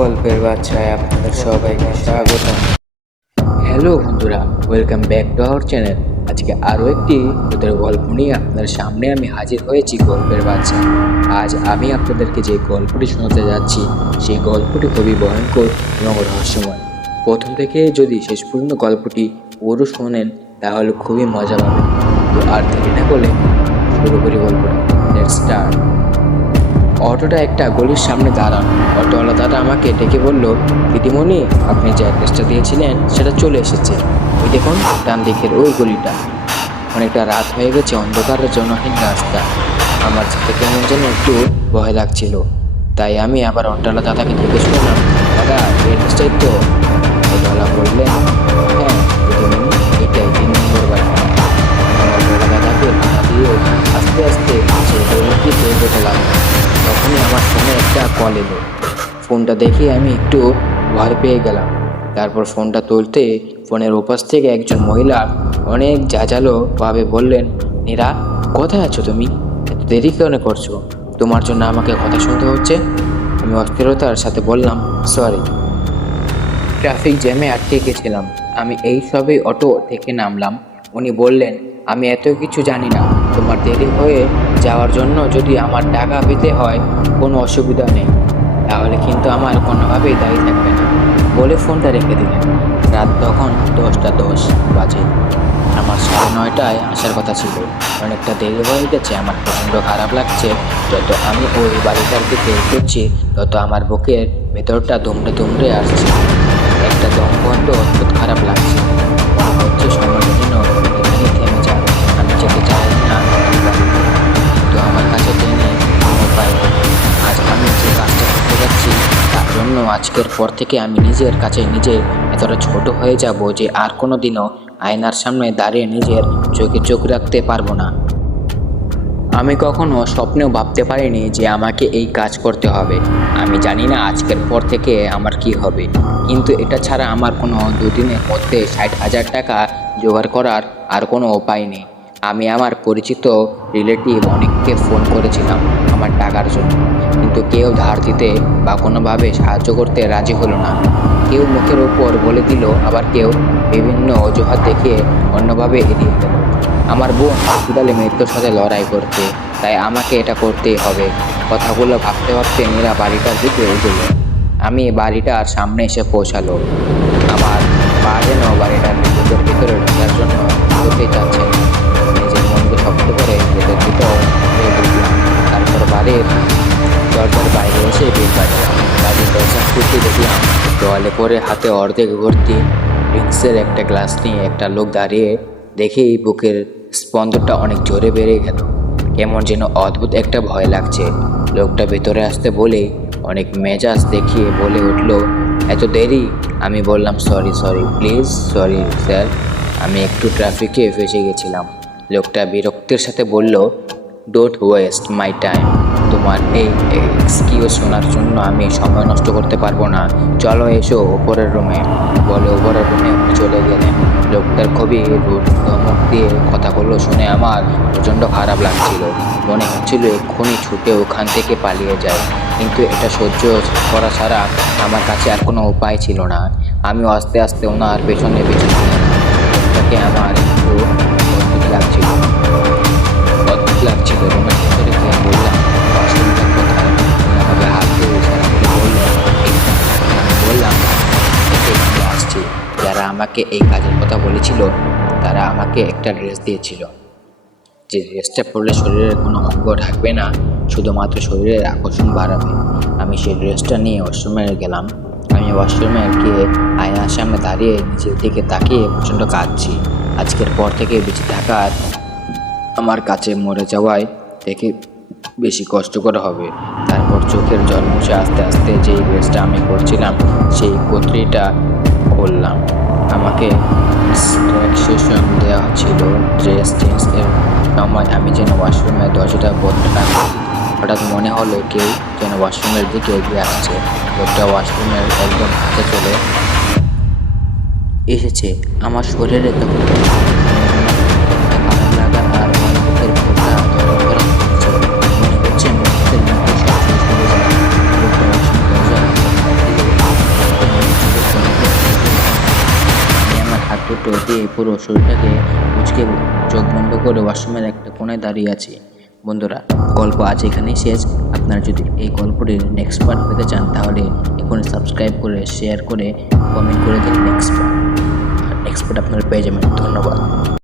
গল্পের বাচ্চায় আপনাদের সবাইকে স্বাগতম। হ্যালো বন্ধুরা, welcome back to our channel. আজকে আরও একটি ভূতের গল্প নিয়ে আপনাদের সামনে আমি হাজির হয়েছি। গল্পের বাচ্চা, আজ আমি আপনাদেরকে যে গল্পটি শোনাতে যাচ্ছি সেই গল্পটি খুবই ভয়ঙ্কর এবং রহস্যময়। প্রথম থেকে যদি শেষ পর্যন্ত গল্পটি পুরো শোনেন তাহলে খুবই মজা পাবেন। তো আর দেরি না করে শুরু করি গল্পটা। Let's start. অটোটা একটা গলির সামনে দাঁড়ানো। অটোওয়ালা দাদা আমাকে ডেকে বলল, দিদিমণি, আপনি যে অ্যাড্রেসটা দিয়েছিলেন সেটা চলে এসেছে। ওই দেখুন ডান দিকের ওই গলিটা। অনেকটা রাত হয়ে গেছে, অন্ধকারের জনহীন রাস্তা। আমার যেতে কেমন যেন একটু ভয় লাগছিল। তাই আমি আবার অটোওয়ালা দাদাকে জিজ্ঞেস করলাম, দাদা এই অ্যাড্রেসটাই তো? অটোওয়ালা বললেন, হ্যাঁ দিদিমণি, এটাই 3 নম্বর বাড়ি। অটোওয়ালা দাদাকে ভাড়া দিয়ে আস্তে আস্তে সেই গলির দিকে এগোতে লাগলো। তখনই আমার ফোনে একটা কল এলো। ফোনটা দেখে আমি একটু ভয় পেয়ে গেলাম। তারপর ফোনটা তুলতে ফোনের ওপাশ থেকে একজন মহিলা অনেক ভাবে বললেন, নীরা, কোথায় আছো তুমি? এত দেরি কেন করছো? তোমার জন্য আমাকে কথা শুনতে হচ্ছে। আমি অস্থিরতার সাথে বললাম, সরি, ট্রাফিক জ্যামে আটকে গেছিলাম। আমি এই সবেই অটো থেকে নামলাম। উনি বললেন, আমি এত কিছু জানি না। তোমার দেরি হয়ে যাওয়ার জন্য যদি আমার টাকা পেতে হয় কোনো অসুবিধা নেই, তাহলে কিন্তু আমার কোনোভাবেই দায়ী থাকবে না, বলে ফোনটা রেখে দিলেন। রাত তখন 10টা 10 বাজে। আমার 9:30টায় আসার কথা ছিল। অনেকটা দেরি হয়ে গেছে। আমার প্রচণ্ড খারাপ লাগছে। যত আমি ওই বাড়িটার দিকে এগোচ্ছি তত আমার বুকের ভেতরটা দুমড়ে দুমড়ে আসছে। একটা দম বন্ধ, অদ্ভুত খারাপ লাগছে। মনে হচ্ছে সময়টা যেন এখানেই থেমে যায়। আমি যেতে চাই না এই বাড়িতে, কিন্তু আমার কাছে টেনে কোনো উপায় নেই। আজ আমি যে কাজটা করতে যাচ্ছি তার জন্য আজকের পর থেকে আমি নিজের কাছে নিজে এতটা ছোট হয়ে যাব যে আর কোনো দিনও আয়নার সামনে দাঁড়িয়ে নিজের চোখে চোখ রাখতে পারবো না। আমি কখনো স্বপ্নেও ভাবতে পারিনি যে আমাকে এই কাজ করতে হবে। আমি জানি না আজকের পর থেকে আমার কি হবে, কিন্তু এটা ছাড়া আমার কোনো দুদিনের মধ্যে 60,000 টাকা জোগাড় করার আর কোনো উপায় নেই। আমি আমার পরিচিত রিলেটিভ অনেককে ফোন করেছিলাম আমার টাকার জন্য, কিন্তু কেউ ধার দিতে বা কোনোভাবে সাহায্য করতে রাজি হলো না। কেউ মুখের ওপর বলে দিল, আবার কেউ বিভিন্ন অজুহাত দেখিয়ে অন্যভাবে এড়িয়ে গেল। আমার বোন হসপিটালে মৃত্যুর সাথে লড়াই করতে, তাই আমাকে এটা করতেই হবে। কথাগুলো ভাবতে ভাবতে মীরা বাড়িটার দিকে এগোলো। আমি বাড়িটার সামনে এসে পৌঁছালো। আমার পা যেন বাড়িটার ভিতরে ঢোকার জন্য হতে চাচ্ছে না। নিজের মনকে শক্ত করে ভেতর হয়ে ঢুকলাম। তারপর বাড়ির দরজার বাইরে এসে বেল বাজলাম। বাড়ির দরজা খুলতে দেখলাম দেওয়ালে পরে হাতে অর্ধেক ভর্তি ড্রিঙ্কসের একটা গ্লাস নিয়ে একটা লোক দাঁড়িয়ে। দেখেই বুকের স্পন্দনটা অনেক জোরে বেড়ে গেল। কেমন যেন অদ্ভুত একটা ভয় লাগছে। লোকটা ভেতরে আসতে বলেই অনেক মেজাজ দেখিয়ে বলে উঠল, এত দেরি? আমি বললাম, সরি প্লিজ, সরি স্যার, আমি একটু ট্রাফিকে ফেসে গেছিলাম। লোকটা বিরক্তির সাথে বলল, ডোন্ট ওয়েস্ট মাই টাইম। তোমার এই এক্সকিউজ শোনার জন্য আমি সময় নষ্ট করতে পারবো না। চলো এসো ওপরের রুমে, বলে ওপরের রুমে চলে গেলেন। লোকটার খুবই ধমক দিয়ে কথাগুলো শুনে আমার প্রচণ্ড খারাপ লাগছিল। মনে হচ্ছিল এক্ষুনি ছুটে ওখান থেকে পালিয়ে যায়, কিন্তু এটা সহ্য করা ছাড়া আমার কাছে আর কোনো উপায় ছিল না। আমি আস্তে আস্তে ওনার পেছনে পেছনে লোকটাকে আমার একটু অদ্ভুত লাগছিল। রুমের ভেতরে গিয়ে বললাম, ওয়াশরুমটা কোথায়? উনি আমাকে হাত দিয়ে ইশারা করে বললেন, আমি বললাম, এখানে আসছি। যারা আমাকে এই কাজের কথা বলেছিল তারা আমাকে একটা ড্রেস দিয়েছিল, যে ড্রেসটা পরলে শরীরের কোনো অঙ্গ ঢাকবে না, শুধুমাত্র শরীরের আকর্ষণ বাড়াবে। আমি সেই ড্রেসটা নিয়ে ওয়াশরুমে গেলাম। আমি ওয়াশরুমে গিয়ে আয়নার সামনে দাঁড়িয়ে নিজের দিকে তাকিয়ে প্রচণ্ড কাঁদছি। আজকের পর থেকে বেঁচে থাকার আমার কাছে মরে যাওয়ায় থেকে বেশি কষ্টকর হবে। তারপর চোখের জল মুছে আস্তে আস্তে যেই ড্রেসটা আমি করছিলাম সেই কতরিটা করলাম। আমাকে ইনস্ট্রাকশন দেওয়া ছিল ড্রেস চেঞ্জের সময় আমি যেন ওয়াশরুমের দরজাটা বন্ধ না করি। হঠাৎ মনে হলো কেউ যেন ওয়াশরুমের দিকে এগিয়ে আসছে। লোকটা ওয়াশরুমের একদম কাছে চলে এসেছে। আমার শরীরে তখন খারাপ লাগা আর বুকের ভেতরটা ধরফর করছে। মনে হচ্ছে মুহূর্তের মধ্যে সব শেষ হয়ে যাবে। লোকটা ওয়াশরুমের দরজা দিয়ে পুরো শরীরটাকে মুচকে চোখ বন্ধ করে ওয়াশরুমের একটা কোণায় দাঁড়িয়ে আছি। বন্ধুরা, গল্প আজ এখানেই শেষ। আপনারা যদি এই গল্পটির নেক্সট পার্ট পেতে চান তাহলে এখন সাবস্ক্রাইব করে, শেয়ার করে, কমেন্ট করে দিন নেক্সট পার্ট। আর নেক্সট পার্ট আপনারা পেয়ে যাবেন। ধন্যবাদ।